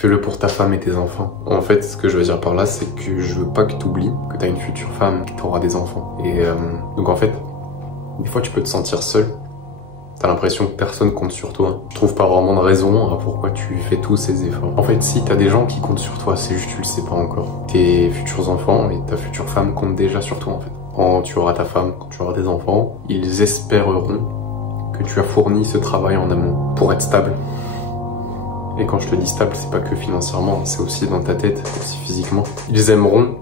Fais-le pour ta femme et tes enfants. En fait, ce que je veux dire par là, c'est que je veux pas que tu oublies que tu as une future femme, que tu auras des enfants. Et donc en fait, des fois tu peux te sentir seul. T'as l'impression que personne compte sur toi. Tu trouves pas vraiment de raison à pourquoi tu fais tous ces efforts. En fait, si t'as des gens qui comptent sur toi, c'est juste tu le sais pas encore. Tes futurs enfants et ta future femme comptent déjà sur toi en fait. Quand tu auras ta femme, quand tu auras des enfants, ils espéreront que tu as fourni ce travail en amont pour être stable. Et quand je te dis stable, c'est pas que financièrement, c'est aussi dans ta tête, aussi physiquement. Ils aimeront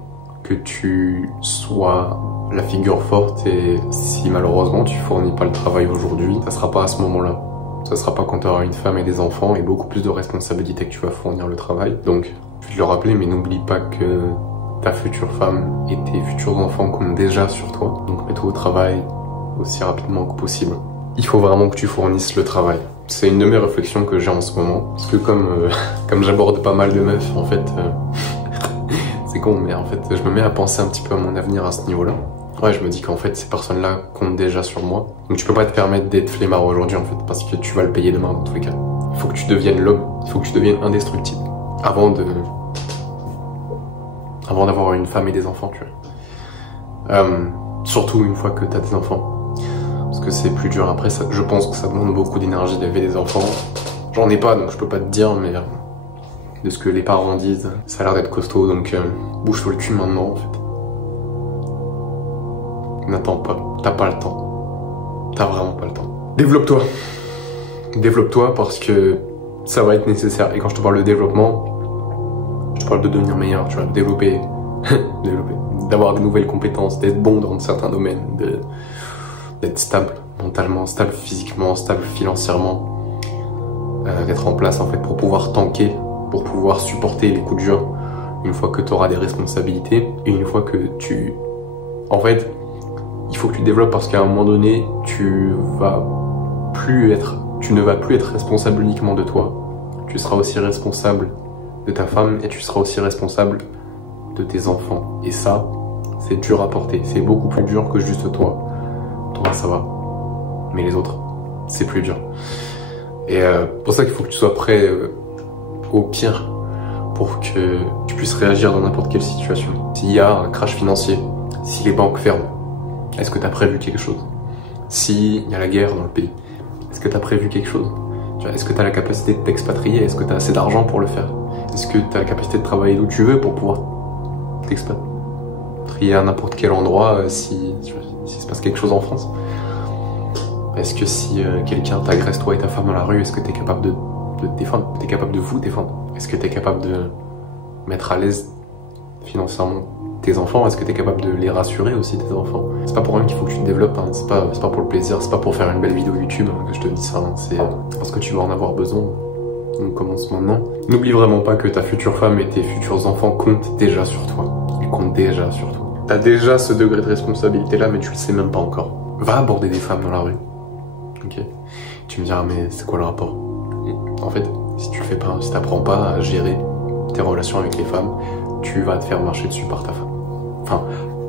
que tu sois la figure forte et si malheureusement tu fournis pas le travail aujourd'hui, ça sera pas à ce moment-là. Ça sera pas quand tu auras une femme et des enfants et beaucoup plus de responsabilités que tu vas fournir le travail. Donc, je vais te le rappeler, mais n'oublie pas que ta future femme et tes futurs enfants comptent déjà sur toi. Donc mets-toi au travail aussi rapidement que possible. Il faut vraiment que tu fournisses le travail. C'est une de mes réflexions que j'ai en ce moment. Parce que comme j'aborde pas mal de meufs, en fait, c'est con, mais en fait, je me mets à penser un petit peu à mon avenir à ce niveau-là. Ouais, je me dis qu'en fait, ces personnes-là comptent déjà sur moi. Donc tu peux pas te permettre d'être flemmard aujourd'hui, en fait, parce que tu vas le payer demain dans tous les cas. Il faut que tu deviennes l'homme, il faut que tu deviennes indestructible. Avant d'avoir une femme et des enfants, tu vois. Surtout une fois que t'as des enfants. Parce que c'est plus dur après, je pense que ça demande beaucoup d'énergie d'élever des enfants. J'en ai pas, donc je peux pas te dire, mais de ce que les parents disent, ça a l'air d'être costaud, donc bouge-toi le cul maintenant, en fait. N'attends pas, t'as pas le temps. T'as vraiment pas le temps. Développe-toi. Développe-toi parce que ça va être nécessaire. Et quand je te parle de développement, je te parle de devenir meilleur, tu vois, développer, d'avoir de nouvelles compétences, d'être bon dans certains domaines, d'être stable mentalement, stable physiquement, stable financièrement, d'être en place en fait pour pouvoir tanker, pour pouvoir supporter les coups durs une fois que tu auras des responsabilités et une fois que tu... En fait, il faut que tu développes parce qu'à un moment donné, tu ne vas plus être responsable uniquement de toi. Tu seras aussi responsable de ta femme et tu seras aussi responsable de tes enfants. Et ça, c'est dur à porter. C'est beaucoup plus dur que juste toi. Toi, ça va. Mais les autres, c'est plus dur. Et pour ça qu'il faut que tu sois prêt au pire pour que tu puisses réagir dans n'importe quelle situation. S'il y a un crash financier, si les banques ferment, est-ce que tu as prévu quelque chose? S'il y a la guerre dans le pays, est-ce que tu as prévu quelque chose? Est-ce que tu as la capacité de t'expatrier? Est-ce que tu as assez d'argent pour le faire? Est-ce que tu as la capacité de travailler d'où tu veux pour pouvoir t'expatrier à n'importe quel endroit s'il se passe quelque chose en France? Est-ce que si quelqu'un t'agresse toi et ta femme dans la rue, est-ce que tu es capable de te défendre? Tu es capable de vous défendre? Est-ce que tu es capable de mettre à l'aise financièrement tes enfants? Est-ce que tu es capable de les rassurer aussi, tes enfants? C'est pas pour rien qu'il faut que tu te développes, hein. C'est pas pour le plaisir, c'est pas pour faire une belle vidéo YouTube que je te dis ça, hein. C'est parce que tu vas en avoir besoin. Donc commence maintenant. N'oublie vraiment pas que ta future femme et tes futurs enfants comptent déjà sur toi. Ils comptent déjà sur toi. T'as déjà ce degré de responsabilité là, mais tu le sais même pas encore. Va aborder des femmes dans la rue. Ok. Tu me diras, mais c'est quoi le rapport? En fait, si tu le fais pas, si t'apprends pas à gérer tes relations avec les femmes, tu vas te faire marcher dessus par ta femme. Enfin,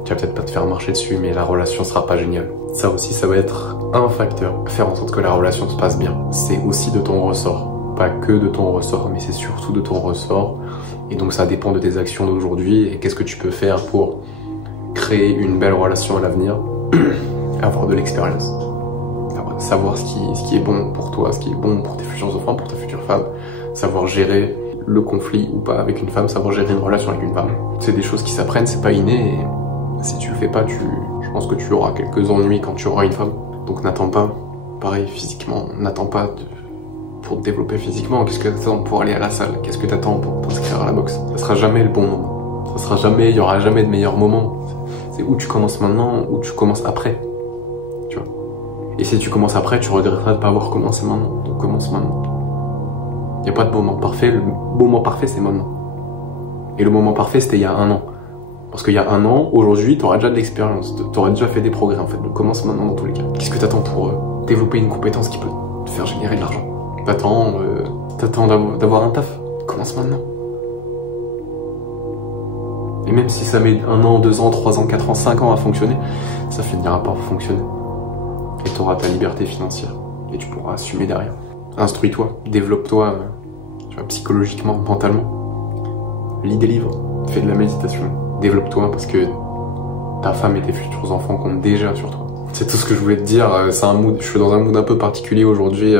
tu vas peut-être pas te faire marcher dessus, mais la relation sera pas géniale. Ça aussi, ça va être un facteur. Faire en sorte que la relation se passe bien. C'est aussi de ton ressort. Pas que de ton ressort, mais c'est surtout de ton ressort. Et donc ça dépend de tes actions d'aujourd'hui et qu'est-ce que tu peux faire pour créer une belle relation à l'avenir. Avoir de l'expérience. Savoir ce qui est bon pour toi, ce qui est bon pour tes futurs enfants, pour ta future femme. Savoir gérer le conflit ou pas avec une femme, savoir gérer une relation avec une femme. C'est des choses qui s'apprennent, c'est pas inné. Et si tu le fais pas, je pense que tu auras quelques ennuis quand tu auras une femme. Donc n'attends pas, pareil physiquement, n'attends pas pour te développer physiquement. Qu'est-ce que t'attends pour aller à la salle? Qu'est-ce que t'attends pour t'inscrire à la boxe? Ça sera jamais le bon moment. Ça sera jamais, il y aura jamais de meilleur moment. C'est où tu commences maintenant, ou tu commences après. Tu vois. Et si tu commences après, tu regretteras de pas avoir commencé maintenant. Donc commence maintenant. Il n'y a pas de moment parfait, le moment parfait c'est maintenant. Et le moment parfait c'était il y a un an. Parce qu'il y a un an, aujourd'hui, tu auras déjà de l'expérience, tu auras déjà fait des progrès en fait, donc commence maintenant dans tous les cas. Qu'est-ce que tu attends pour développer une compétence qui peut te faire générer de l'argent? T'attends d'avoir un taf? Commence maintenant. Et même si ça met 1 an, 2 ans, 3 ans, 4 ans, 5 ans à fonctionner, ça finira par fonctionner. Et tu auras ta liberté financière. Et tu pourras assumer derrière. Instruis-toi, développe-toi. vois, psychologiquement, mentalement. Lis des livres, fais de la méditation, développe-toi parce que ta femme et tes futurs enfants comptent déjà sur toi. C'est tout ce que je voulais te dire. C'est un mood, je suis dans un mood un peu particulier aujourd'hui.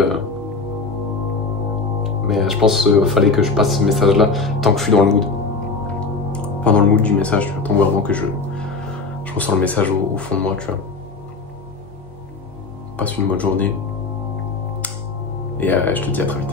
Mais je pense qu'il fallait que je passe ce message-là tant que je suis dans le mood. Enfin, dans le mood du message, tu vois, tant vraiment que je ressens le message au fond de moi, tu vois. Passe une bonne journée. Et je te dis à très vite.